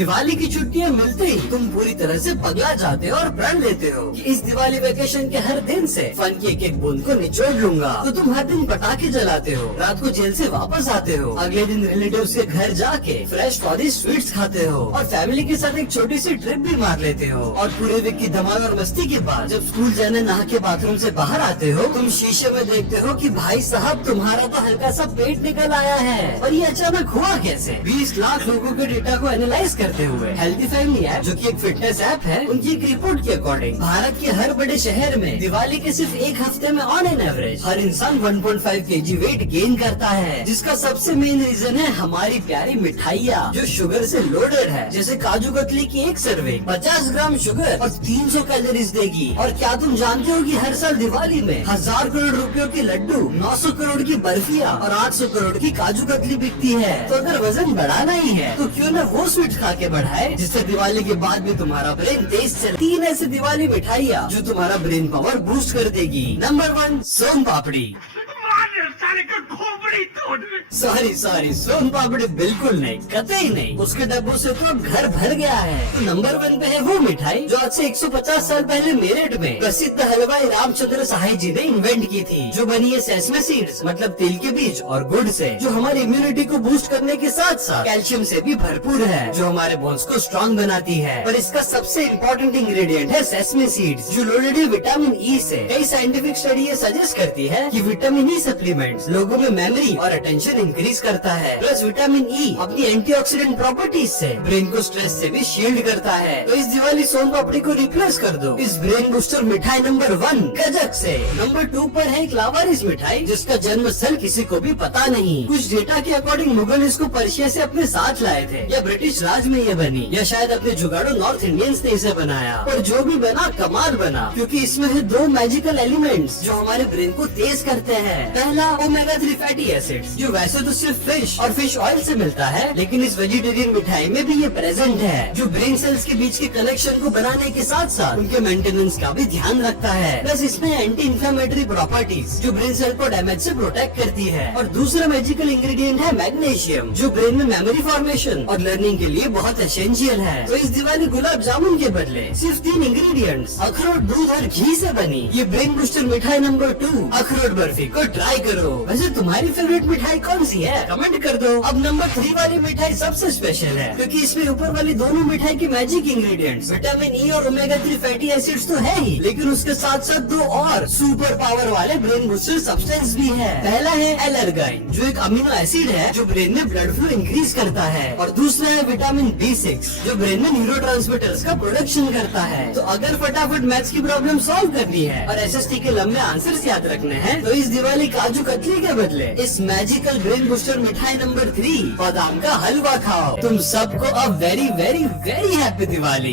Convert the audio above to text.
दिवाली की छुट्टियाँ मिलते ही तुम पूरी तरह से पगला जाते हो और प्रण लेते हो कि इस दिवाली वेकेशन के हर दिन से फन की एक एक बूंद को निचोड़ लूंगा। तो तुम हर दिन पटाखे जलाते हो, रात को जेल से वापस आते हो, अगले दिन रिलेटिव्स के घर जाके फ्रेश स्वादिष्ट स्वीट्स खाते हो और फैमिली के साथ एक छोटी सी ट्रिप भी मार लेते हो। और पूरे वीक की धमाल और मस्ती के बाद जब स्कूल जाने नहा के बाथरूम से बाहर आते हो, तुम शीशे में देखते हो कि भाई साहब तुम्हारा तो हल्का सा पेट निकल आया है। और ये अचानक हुआ कैसे? 20 लाख लोगों के डेटा को एनालाइज करते हुए हेल्थी फैमिली ऐप, जो कि एक फिटनेस ऐप है, उनकी एक रिपोर्ट के अकॉर्डिंग भारत के हर बड़े शहर में दिवाली के सिर्फ एक हफ्ते में ऑन एन एवरेज हर इंसान 1.5 kg वेट गेन करता है, जिसका सबसे मेन रीजन है हमारी प्यारी मिठाइयाँ जो शुगर से लोडेड है। जैसे काजू कतली की एक सर्विंग 50 ग्राम शुगर और 300 कैलोरीज देगी। और क्या तुम जानते हो कि हर साल दिवाली में 1000 करोड़ रुपयों के लड्डू, 900 करोड़ की बर्फियाँ और 800 करोड़ की काजू कतली बिकती है। तो अगर वजन बढ़ाना ही है तो क्यों न वो स्वीट खा के बढ़ाए जिससे दिवाली के बाद भी तुम्हारा ब्रेन तेज चले। 3 ऐसी दिवाली मिठाइयाँ जो तुम्हारा ब्रेन पावर बूस्ट कर देगी। नंबर 1, सोन पापड़ी। सॉरी सोन पापड़ी बिल्कुल नहीं, कतई नहीं, उसके डब्बों से तो घर भर गया है। तो नंबर 1 पे है वो मिठाई जो आज से 150 साल पहले मेरठ में प्रसिद्ध हलवाई रामचंद्र साहाई जी ने इन्वेंट की थी, जो बनी है सेसमे सीड्स मतलब तिल के बीज और गुड़ से, जो हमारी इम्यूनिटी को बूस्ट करने के साथ साथ कैल्शियम से भी भरपूर है, जो हमारे बोन्स को स्ट्रॉन्ग बनाती है। और इसका सबसे इम्पोर्टेंट इंग्रेडिएंट है सेसमे सीड्स, जो लोडेड है विटामिन ई से। कई साइंटिफिक स्टडी ये सजेस्ट करती है कि विटामिन ई सप्लीमेंट्स लोगों में मेमोरी और अटेंशन इंक्रीज करता है। प्लस विटामिन ई अपनी एंटीऑक्सीडेंट प्रॉपर्टीज से ब्रेन को स्ट्रेस से भी शील्ड करता है। तो इस दिवाली सोन पापड़ी को रिप्लेस कर दो इस ब्रेन बूस्टर मिठाई नंबर 1 गजक से। नंबर 2 पर है एक लावारिस मिठाई जिसका जन्म स्थल किसी को भी पता नहीं। कुछ डेटा के अकॉर्डिंग मुगल इसको पर्शिया से अपने साथ लाए थे, या ब्रिटिश राज में ये बनी, या शायद अपने जुगाड़ू नॉर्थ इंडियंस ने इसे बनाया। और जो भी बना कमाल बना, क्योंकि इसमें है 2 मैजिकल एलिमेंट्स जो हमारे ब्रेन को तेज करते हैं। पहला ओमेगा 3 फैटी एसिड्स, जो वैसे तो सिर्फ फिश और फिश ऑयल से मिलता है, लेकिन इस वेजिटेरियन मिठाई में भी ये प्रेजेंट है, जो ब्रेन सेल्स के बीच के कनेक्शन को बनाने के साथ साथ उनके मेंटेनेंस का भी ध्यान रखता है। प्लस इसमें एंटी इंफ्लेमेटरी प्रॉपर्टीज जो ब्रेन सेल को डैमेज से प्रोटेक्ट करती है। और दूसरा मैजिकल इंग्रेडिएंट है मैग्नीशियम, जो ब्रेन में मेमोरी फॉर्मेशन और लर्निंग के लिए बहुत एसेंशियल है। तो इस दिवाली गुलाब जामुन के बदले सिर्फ 3 इंग्रेडिएंट्स अखरोट, दूध और घी से बनी ये ब्रेन बूस्टर मिठाई नंबर 2 अखरोट बर्फी को ट्राई करो। वैसे तुम्हारी फेवरेट मिठाई कौन सी है? कमेंट कर दो। अब नंबर 3 वाली मिठाई सबसे स्पेशल है, क्योंकि इसमें ऊपर वाली दोनों मिठाई के मैजिक इंग्रेडिएंट्स विटामिन ई और ओमेगा 3 फैटी एसिड्स तो है ही, लेकिन उसके साथ साथ 2 और सुपर पावर वाले ब्रेन बूस्टर सब्सटेंस भी है। पहला है एलर्गाइन, जो एक अमीनो एसिड है जो ब्रेन में ब्लड फ्लो इंक्रीज करता है। और दूसरा है विटामिन B6, जो ब्रेन में न्यूरोट्रांसमीटर्स का प्रोडक्शन करता है। तो अगर फटाफट मैथ्स की प्रॉब्लम सॉल्व करनी है और SST के लंबे आंसर्स याद रखने हैं, तो इस दिवाली काजू कतली के बदले इस मैजिकल ब्रेन बूस्टर मिठाई नंबर 3 बादाम का हलवा खाओ। तुम सबको a very very very happy Diwali.